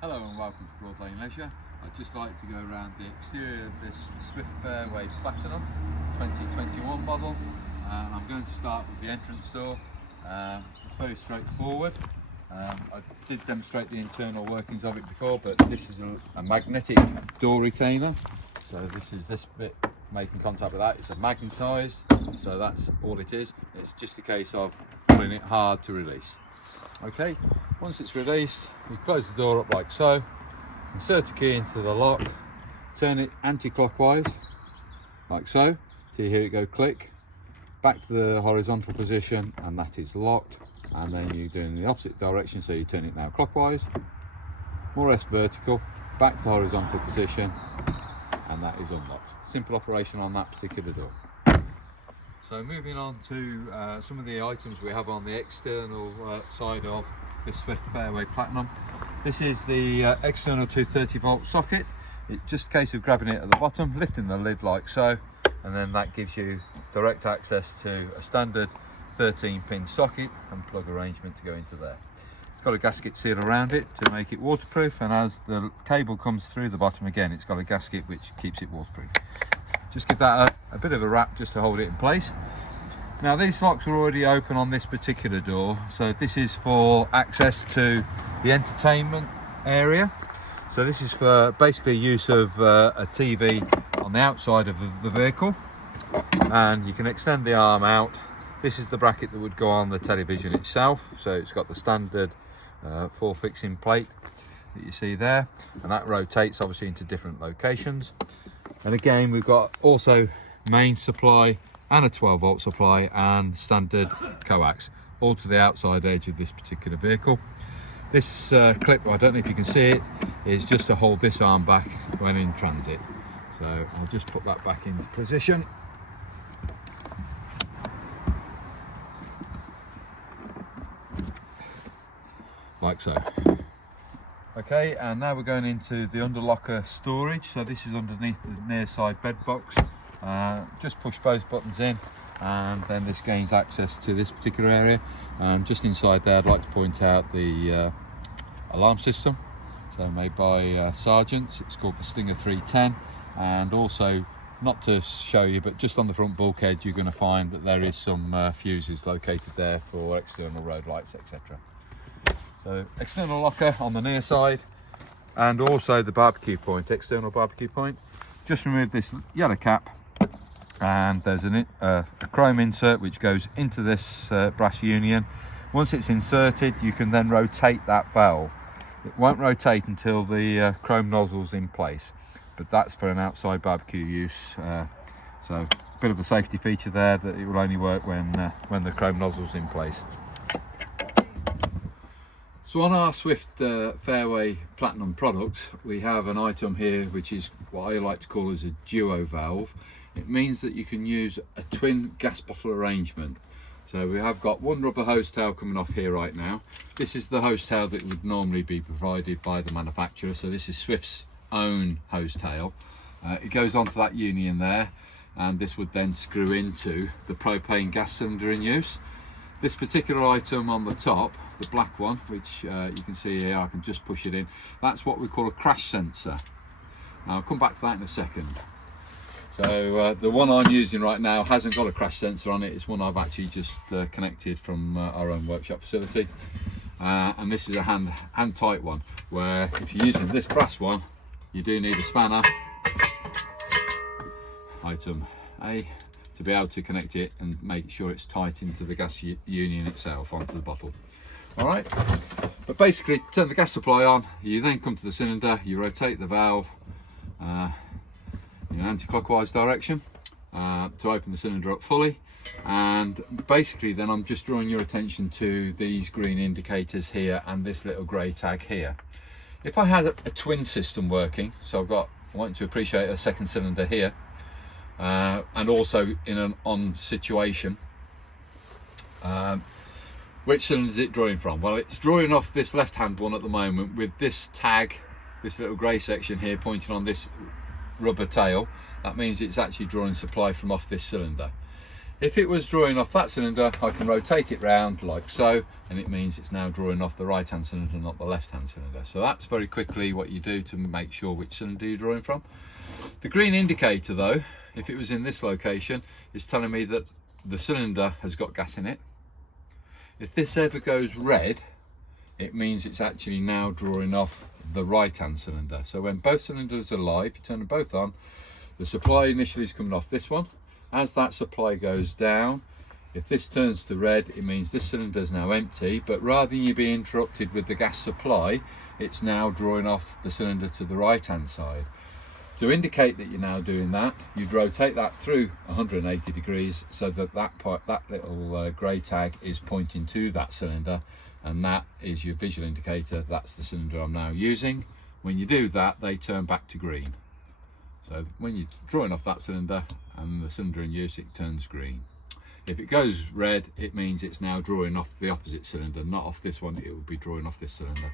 Hello and welcome to Broadlane Leisure. I'd just like to go around the exterior of this Swift Fairway Platinum 2021 model. I'm going to start with the entrance door. It's very straightforward. I did demonstrate the internal workings of it before, but this is a magnetic door retainer. So this is this bit making contact with that. It's a magnetised, so that's all it is. It's just a case of pulling it hard to release. Okay, once it's released, you close the door up like so, insert a key into the lock, turn it anti-clockwise, like so, till you hear it go click, back to the horizontal position, and that is locked. And then you do it in the opposite direction, so you turn it now clockwise, more or less vertical, back to horizontal position, and that is unlocked. Simple operation on that particular door. So moving on to some of the items we have on the external side of this Swift Fairway Platinum. This is the external 230 volt socket. It's just a case of grabbing it at the bottom, lifting the lid like so, and then that gives you direct access to a standard 13 pin socket and plug arrangement to go into there. It's got a gasket seal around it to make it waterproof, and as the cable comes through the bottom again, it's got a gasket which keeps it waterproof. Just give that a bit of a wrap just to hold it in place. Now these locks are already open on this particular door, so this is for access to the entertainment area. So this is for basically use of a TV on the outside of the vehicle, and you can extend the arm out. This is the bracket that would go on the television itself, so it's got the standard 4 fixing plate that you see there, and that rotates obviously into different locations. And again, we've got also main supply and a 12 volt supply and standard coax, all to the outside edge of this particular vehicle. This clip, I don't know if you can see it, is just to hold this arm back when in transit. So I'll just put that back into position. Like so. Okay, and now we're going into the underlocker storage. So this is underneath the near side bed box. Just push both buttons in, and then this gains access to this particular area. And just inside there, I'd like to point out the alarm system. So made by Sargent's. It's called the Stinger 310. And also, not to show you, but just on the front bulkhead, you're going to find that there is some fuses located there for external road lights, etc. So external locker on the near side, and also the barbecue point, external barbecue point. Just remove this yellow cap, and there's a chrome insert which goes into this brass union. Once it's inserted, you can then rotate that valve. It won't rotate until the chrome nozzle's in place, but that's for an outside barbecue use. So a bit of a safety feature there, that it will only work when the chrome nozzle's in place. So on our Swift Fairway Platinum product, we have an item here which is what I like to call as a duo valve. It means that you can use a twin gas bottle arrangement. So we have got one rubber hose tail coming off here right now. This is the hose tail that would normally be provided by the manufacturer. So this is Swift's own hose tail. It goes onto that union there, and this would then screw into the propane gas cylinder in use. This particular item on the top, the black one, which you can see here, I can just push it in. That's what we call a crash sensor. Now, I'll come back to that in a second. So the one I'm using right now hasn't got a crash sensor on it. It's one I've actually just connected from our own workshop facility. And this is a hand tight one, where if you're using this brass one, you do need a spanner, item A, to be able to connect it and make sure it's tight into the gas union itself, onto the bottle. All right, but basically turn the gas supply on, you then come to the cylinder, you rotate the valve in an anti-clockwise direction to open the cylinder up fully, and basically then I'm just drawing your attention to these green indicators here and this little grey tag here. If I had a twin system working, so I want to appreciate a second cylinder here, and also in an on situation, which cylinder is it drawing from? Well, it's drawing off this left hand one at the moment, with this tag, this little grey section here pointing on this rubber tail. That means it's actually drawing supply from off this cylinder. If it was drawing off that cylinder, I can rotate it round like so, and it means it's now drawing off the right hand cylinder, not the left hand cylinder. So that's very quickly what you do to make sure which cylinder you're drawing from. The green indicator though, if it was in this location, is telling me that the cylinder has got gas in it. If this ever goes red, it means it's actually now drawing off the right hand cylinder. So when both cylinders are live, you turn them both on, the supply initially is coming off this one. As that supply goes down, if this turns to red, it means this cylinder is now empty, but rather than you be interrupted with the gas supply, it's now drawing off the cylinder to the right hand side. To indicate that you're now doing that, you'd rotate that through 180 degrees so that that little grey tag is pointing to that cylinder, and that is your visual indicator. That's the cylinder I'm now using. When you do that, they turn back to green. So when you're drawing off that cylinder and the cylinder in use, it turns green. If it goes red, it means it's now drawing off the opposite cylinder, not off this one, it will be drawing off this cylinder.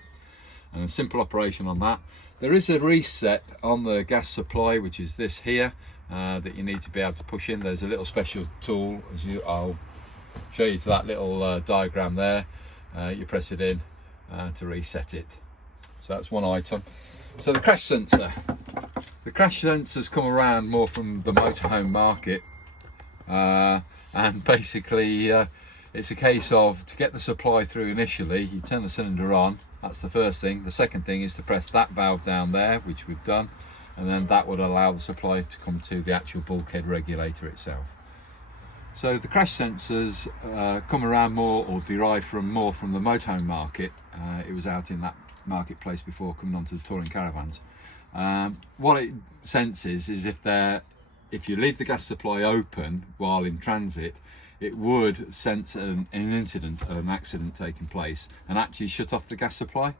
And a simple operation on that. There is a reset on the gas supply, which is this here, that you need to be able to push in. There's a little special tool, I'll show you to that little diagram there. You press it in to reset it. So that's one item. So the crash sensor. The crash sensors come around more from the motorhome market, and basically it's a case of, to get the supply through initially, you turn the cylinder on. That's the first thing. The second thing is to press that valve down there, which we've done, and then that would allow the supply to come to the actual bulkhead regulator itself. So the crash sensors come around more, or derive more from the motorhome market. It was out in that marketplace before coming onto the touring caravans. What it senses is if you leave the gas supply open while in transit, it would sense an accident taking place, and actually shut off the gas supply.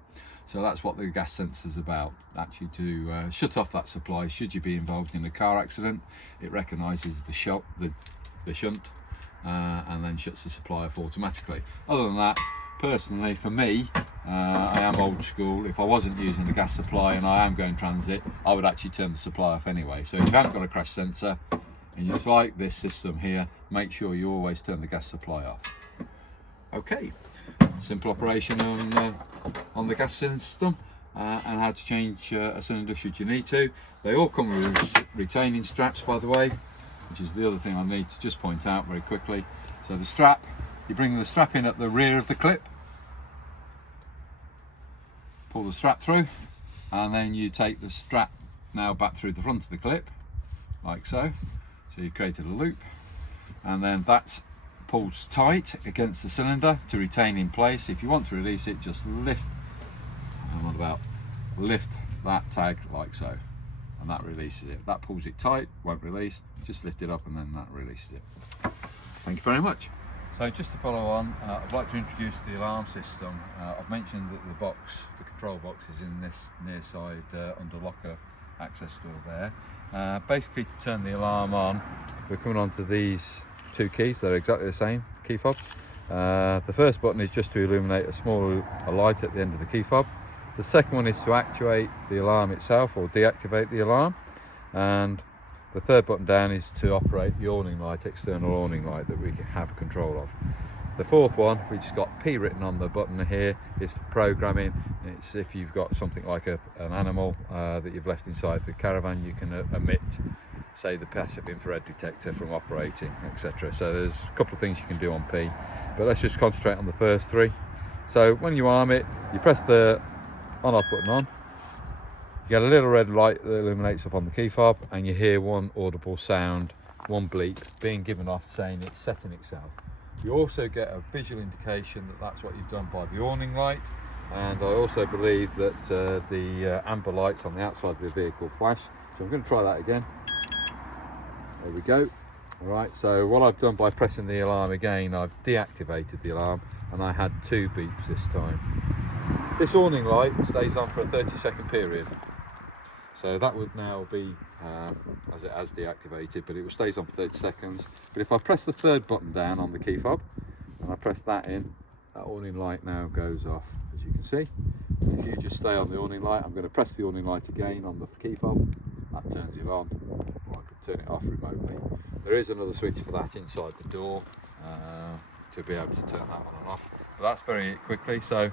So that's what the gas sensor is about, actually to shut off that supply should you be involved in a car accident. It recognises the shunt, and then shuts the supply off automatically. Other than that, personally for me, I am old school. If I wasn't using the gas supply and I am going transit, I would actually turn the supply off anyway. So if you haven't got a crash sensor and you just like this system here, make sure you always turn the gas supply off. Okay, simple operation on the gas system, and how to change a cylinder should you need to. They all come with retaining straps, by the way, which is the other thing I need to just point out very quickly. So the strap, you bring the strap in at the rear of the clip, pull the strap through, and then you take the strap now back through the front of the clip, like so. So you created a loop, and then that pulls tight against the cylinder to retain in place. If you want to release it, just lift that tag like so, and that releases it. That pulls it tight, won't release, just lift it up and then that releases it. Thank you very much. So just to follow on, I'd like to introduce the alarm system. I've mentioned that the control box is in this near side under locker access door there. Basically, to turn the alarm on, we're coming on to these two keys. They're exactly the same key fob. The first button is just to illuminate a small light at the end of the key fob. The second one is to actuate the alarm itself or deactivate the alarm, and the third button down is to operate the awning light, external awning light that we have control of. The fourth one, which has got P written on the button here, is for programming. It's if you've got something like an animal that you've left inside the caravan, you can omit, say, the passive infrared detector from operating, etc. So there's a couple of things you can do on P, but let's just concentrate on the first three. So when you arm it, you press the on-off button on, you get a little red light that illuminates up on the key fob, and you hear one audible sound, one bleep being given off saying it's setting itself. You also get a visual indication that that's what you've done by the awning light, and I also believe that the amber lights on the outside of the vehicle flash. So I'm going to try that again. There we go. All right, so what I've done by pressing the alarm again, I've deactivated the alarm, and I had 2 beeps this time. This awning light stays on for a 30-second period. So that would now be as it has deactivated, but it stays on for 30 seconds. But if I press the third button down on the key fob and I press that in, that awning light now goes off, as you can see. And if you just stay on the awning light, I'm going to press the awning light again on the key fob. That turns it on. Or I could turn it off remotely. There is another switch for that inside the door to be able to turn that on and off. But that's very quickly. So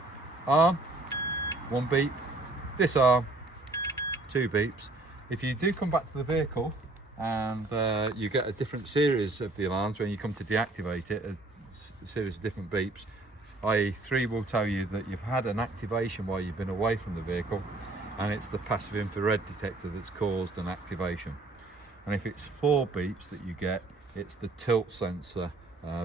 arm, 1 beep, disarm, 2 beeps. If you do come back to the vehicle and you get a different series of the alarms when you come to deactivate it, a series of different beeps, i.e. 3 will tell you that you've had an activation while you've been away from the vehicle, and it's the passive infrared detector that's caused an activation. And if it's 4 beeps that you get, it's the tilt sensor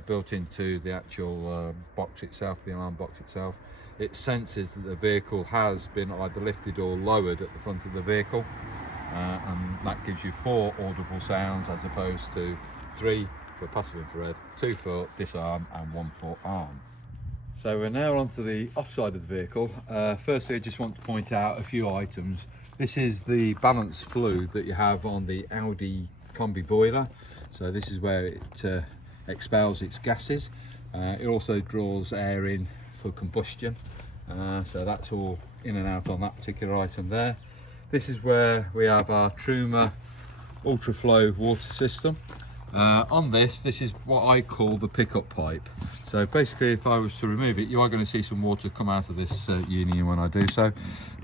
built into the actual box itself, the alarm box itself. It senses that the vehicle has been either lifted or lowered at the front of the vehicle, and that gives you 4 audible sounds as opposed to 3 for passive infrared, 2 for disarm and 1 for arm. So we're now onto the offside of the vehicle. Firstly, I just want to point out a few items. This is the balance flue that you have on the ALDE combi boiler. So this is where it expels its gases. It also draws air in for combustion. So that's all in and out on that particular item there. This is where we have our Truma ultraflow water system. On this is what I call the pickup pipe. So basically, if I was to remove it, you are going to see some water come out of this union when I do so,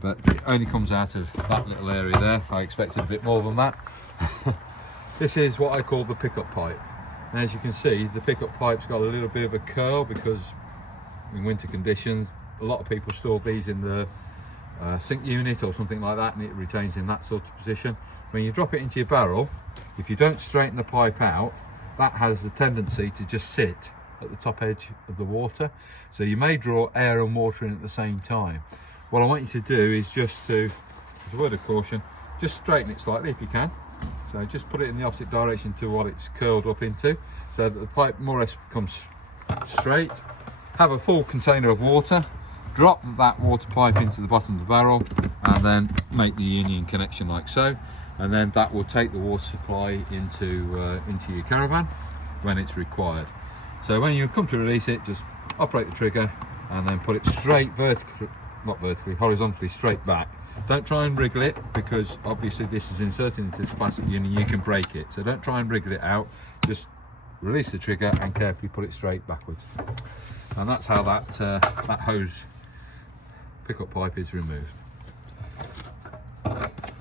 but it only comes out of that little area there. I expected a bit more than that. This is what I call the pickup pipe. And as you can see, the pickup pipe's got a little bit of a curl because in winter conditions, a lot of people store these in the sink unit or something like that, and it retains in that sort of position. When you drop it into your barrel, if you don't straighten the pipe out, that has a tendency to just sit at the top edge of the water. So you may draw air and water in at the same time. What I want you to do is just to, as a word of caution, just straighten it slightly if you can. So just put it in the opposite direction to what it's curled up into, so that the pipe more or less comes straight. Have a full container of water, drop that water pipe into the bottom of the barrel, and then make the union connection like so. And then that will take the water supply into your caravan when it's required. So when you come to release it, just operate the trigger and then put it straight horizontally straight back. Don't try and wriggle it, because obviously this is inserted into this plastic union, you can break it. So don't try and wriggle it out, just release the trigger and carefully put it straight backwards. And that's how that hose pickup pipe is removed.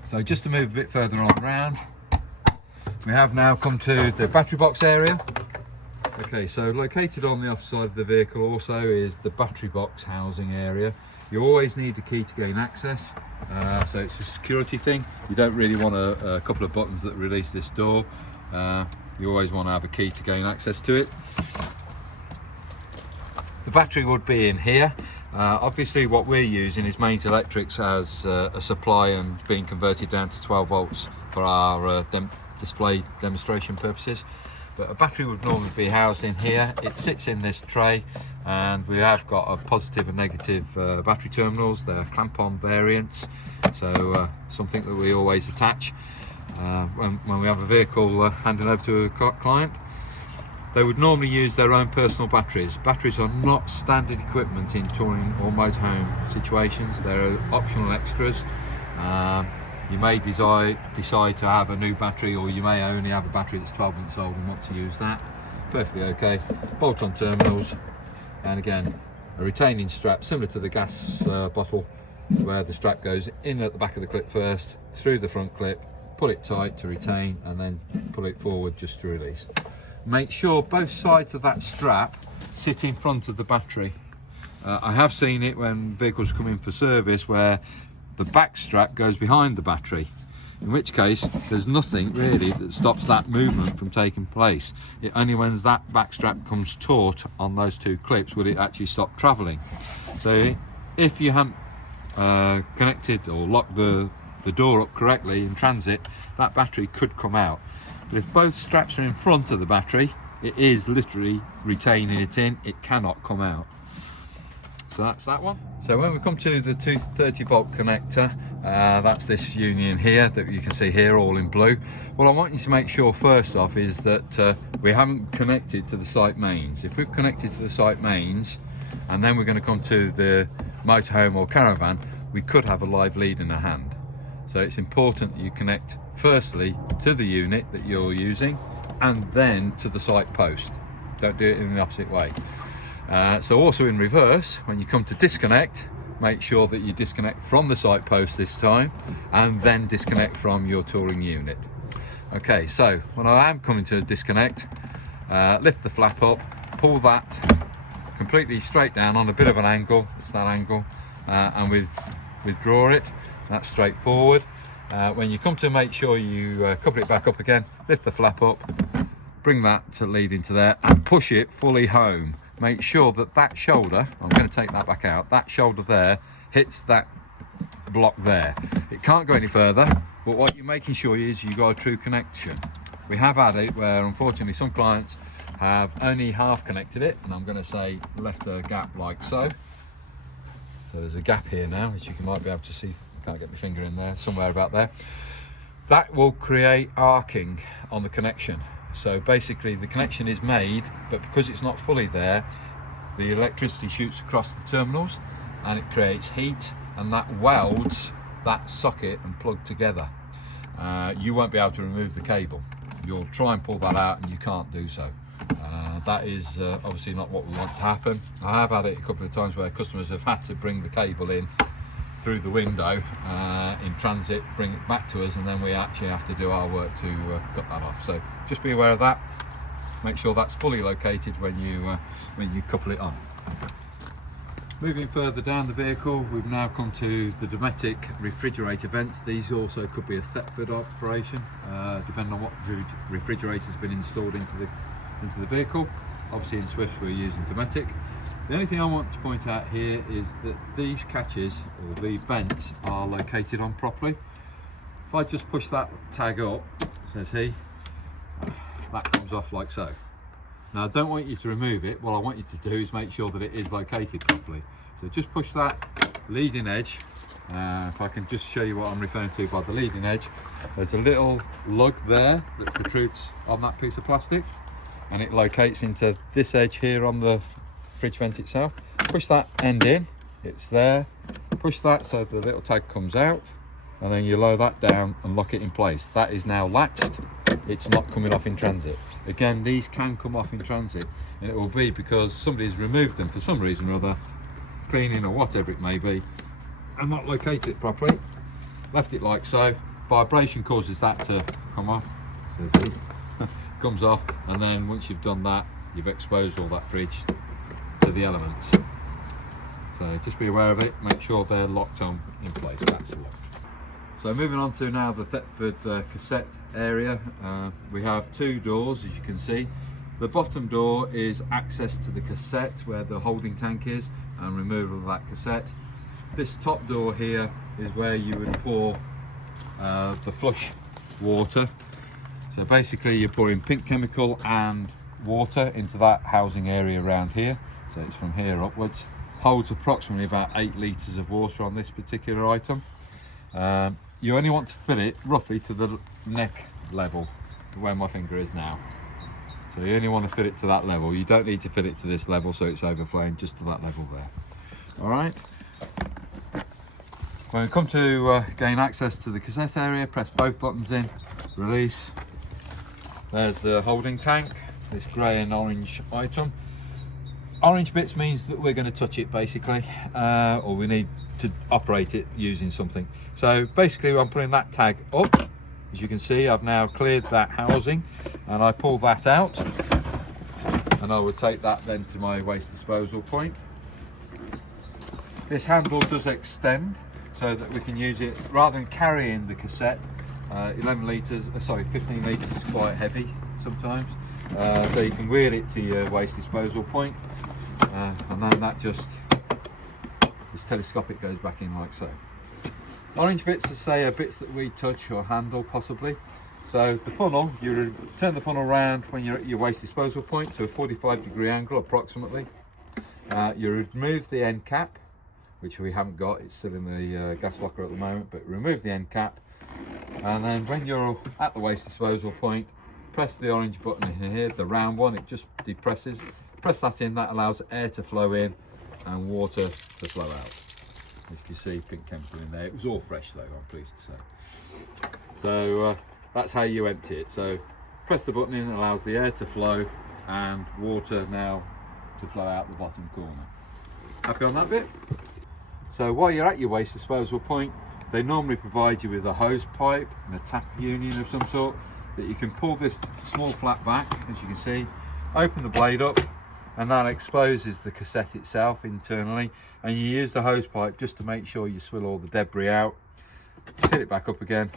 So just to move a bit further on round, we have now come to the battery box area. Okay, so located on the offside of the vehicle also is the battery box housing area. You always need a key to gain access, so it's a security thing. You don't really want a couple of buttons that release this door. You always want to have a key to gain access to it. The battery would be in here. Obviously what we're using is Mains Electrics as a supply and being converted down to 12 volts for our display demonstration purposes. But a battery would normally be housed in here. It sits in this tray, and we have got a positive and negative battery terminals. They're clamp-on variants, so something that we always attach when we have a vehicle handed over to a client. They would normally use their own personal batteries. Batteries are not standard equipment in touring or motorhome situations. They're optional extras. You may decide to have a new battery, or you may only have a battery that's 12 months old and want to use that. Perfectly okay. Bolt-on terminals, and again a retaining strap similar to the gas bottle, where the strap goes in at the back of the clip first, through the front clip, pull it tight to retain, and then pull it forward just to release. Make sure both sides of that strap sit in front of the battery. I have seen it when vehicles come in for service where the back strap goes behind the battery, in which case there's nothing really that stops that movement from taking place. It only when that back strap comes taut on those two clips will it actually stop travelling. So if you haven't connected or locked the door up correctly in transit, that battery could come out. But if both straps are in front of the battery, it is literally retaining it in, it cannot come out. So that's that one. So when we come to the 230 volt connector, that's this union here that you can see here all in blue. What I want you to make sure first off is that we haven't connected to the site mains. If we've connected to the site mains and then we're going to come to the motorhome or caravan, we could have a live lead in our hand. So it's important that you connect firstly to the unit that you're using and then to the site post. Don't do it in the opposite way. So also in reverse, when you come to disconnect, make sure that you disconnect from the site post this time and then disconnect from your touring unit. Okay, so when I am coming to disconnect, lift the flap up, pull that completely straight down on a bit of an angle, it's that angle, and withdraw it. That's straightforward. When you come to make sure you couple it back up again, lift the flap up, bring that to lead into there and push it fully home. Make sure that that shoulder, I'm going to take that back out, that shoulder there hits that block there. It can't go any further, but what you're making sure is you've got a true connection. We have had it where unfortunately some clients have only half connected it, and I'm going to say left a gap like so. So there's a gap here now, which you might be able to see. Can't get my finger in there, somewhere about there. That will create arcing on the connection. So basically the connection is made, but because it's not fully there, the electricity shoots across the terminals and it creates heat, and that welds that socket and plug together. You won't be able to remove the cable. You'll try and pull that out and you can't do so. That is obviously not what we want to happen. I have had it a couple of times where customers have had to bring the cable in through the window in transit, bring it back to us, and then we actually have to do our work to cut that off. So just be aware of that. Make sure that's fully located when you couple it on. Moving further down the vehicle, we've now come to the Dometic refrigerator vents. These also could be a Thetford operation, depending on what refrigerator has been installed into the vehicle. Obviously in Swift we're using Dometic. The only thing I want to point out here is that these catches, or the vents, are located on properly. If I just push that tag up, it says here, that comes off like so. Now I don't want you to remove it. What I want you to do is make sure that it is located properly. So just push that leading edge. If I can just show you what I'm referring to by the leading edge, there's a little lug there that protrudes on that piece of plastic, and it locates into this edge here on the fridge vent itself. Push that end in, it's there. Push that so the little tag comes out, and then you lower that down and lock it in place. That is now latched. It's not coming off in transit. Again, these can come off in transit, and it will be because somebody's removed them for some reason or other, cleaning or whatever it may be, and not located it properly. Left it like so. Vibration causes that to come off. So see, comes off, and then once you've done that, you've exposed all that fridge to the elements. So just be aware of it. Make sure they're locked on in place. That's locked. So moving on to now the Thetford Cassette area. We have two doors, as you can see. The bottom door is access to the cassette where the holding tank is, and removal of that cassette. This top door here is where you would pour the flush water. So basically you're pouring pink chemical and water into that housing area around here. So it's from here upwards. Holds approximately about 8 litres of water on this particular item. You only want to fill it roughly to the neck level, where my finger is now. So you only want to fill it to that level. You don't need to fill it to this level so it's overflowing, just to that level there. All right. When we come to gain access to the cassette area, press both buttons in, release. There's the holding tank, this grey and orange item. Orange bits means that we're going to touch it basically, or we need to operate it using something. So basically I'm putting that tag up. As you can see, I've now cleared that housing, and I pull that out, and I will take that then to my waste disposal point. This handle does extend so that we can use it rather than carrying the cassette. 15 litres is quite heavy sometimes, so you can wheel it to your waste disposal point, and then that just, this telescopic goes back in like so. Orange bits, to say, are bits that we touch or handle possibly. So the funnel, you turn the funnel around when you're at your waste disposal point to a 45-degree angle approximately. You remove the end cap, which we haven't got, it's still in the gas locker at the moment, but remove the end cap, and then when you're at the waste disposal point, press the orange button in here, the round one, it just depresses. Press that in, that allows air to flow in and water to flow out. As you can see, pink chemical in there. It was all fresh though, I'm pleased to say. So that's how you empty it. So press the button in, it allows the air to flow and water now to flow out the bottom corner. Happy on that bit? So while you're at your waste disposal point, they normally provide you with a hose pipe and a tap union of some sort that you can pull this small flap back, as you can see, open the blade up, and that exposes the cassette itself internally, and you use the hose pipe just to make sure you swill all the debris out. Sit it back up again,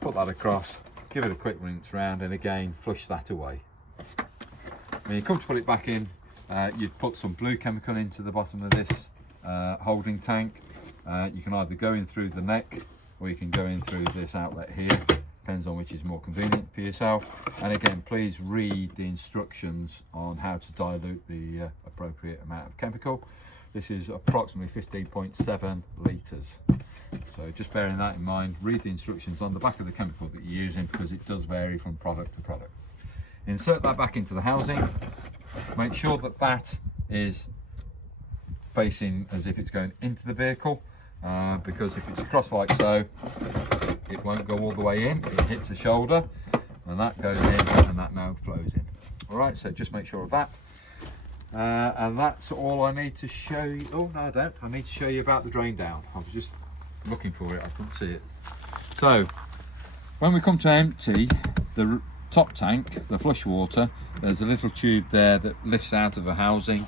put that across, give it a quick rinse round, and again flush that away. When you come to put it back in, you'd put some blue chemical into the bottom of this holding tank. You can either go in through the neck or you can go in through this outlet here, depends on which is more convenient for yourself. And again, please read the instructions on how to dilute the appropriate amount of chemical. This is approximately 15.7 litres. So just bearing that in mind, read the instructions on the back of the chemical that you're using, because it does vary from product to product. Insert that back into the housing. Make sure that that is facing as if it's going into the vehicle, because if it's across like so, it won't go all the way in. It hits the shoulder and that goes in, and that now flows in. All right, so just make sure of that. And that's all I need to show you. Oh no, I don't. I need to show you about the drain down. I was just looking for it, I couldn't see it. So when we come to empty the top tank, the flush water, there's a little tube there that lifts out of the housing.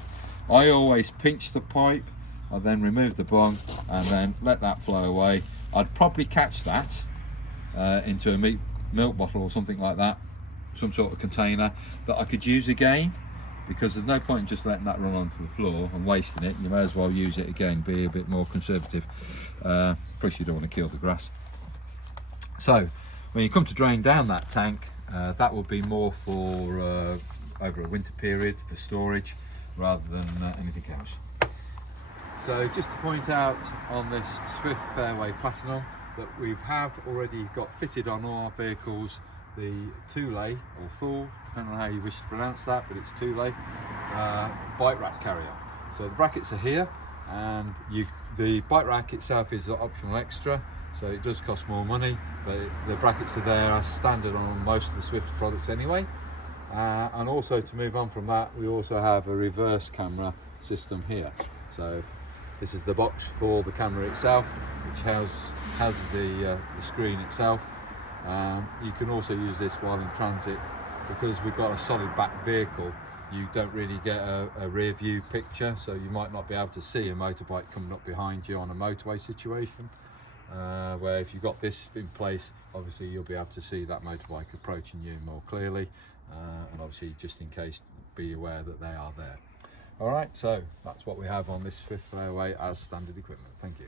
I always pinch the pipe, I then remove the bung and then let that flow away. I'd probably catch that into a milk bottle or something like that, some sort of container that I could use again, because there's no point in just letting that run onto the floor and wasting it. You may as well use it again, be a bit more conservative. Plus you don't want to kill the grass. So when you come to drain down that tank, that will be more for over a winter period for storage rather than anything else. So just to point out on this Swift Fairway Platinum that we have already got fitted on all our vehicles the two-lay or Thule, depending on how you wish to pronounce that, but it's two-lay bike rack carrier. So the brackets are here, and the bike rack itself is an optional extra, so it does cost more money, but the brackets are there as standard on most of the Swift products anyway. And also, to move on from that, we also have a reverse camera system here. So this is the box for the camera itself, which houses the screen itself. You can also use this while in transit, because we've got a solid back vehicle. You don't really get a rear view picture, so you might not be able to see a motorbike coming up behind you on a motorway situation. Where if you've got this in place, obviously you'll be able to see that motorbike approaching you more clearly, and obviously just in case, be aware that they are there. All right, so that's what we have on this Swift Fairway as standard equipment. Thank you.